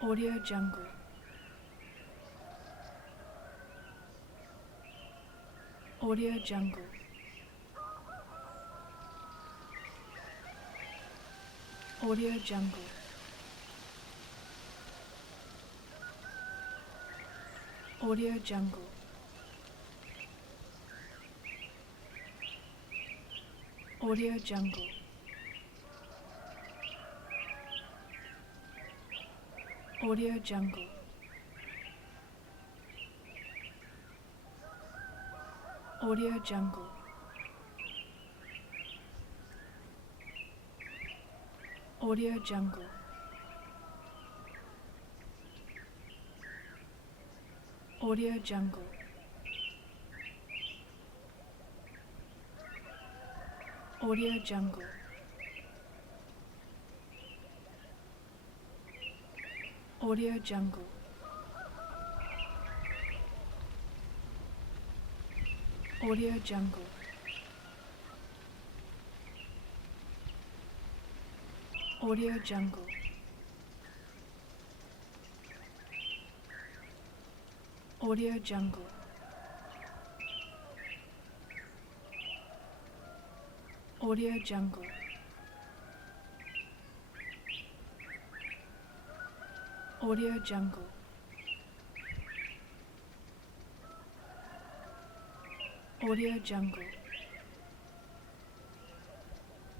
Audio Jungle. Audio Jungle. Audio Jungle. Audio Jungle. Audio Jungle. Audio Jungle. Audio Jungle. Audio Jungle. Audio Jungle. Audio Jungle. Audio Jungle. Audio Jungle. Audio Jungle. Audio Jungle. Audio Jungle. Audio Jungle. Audio Jungle.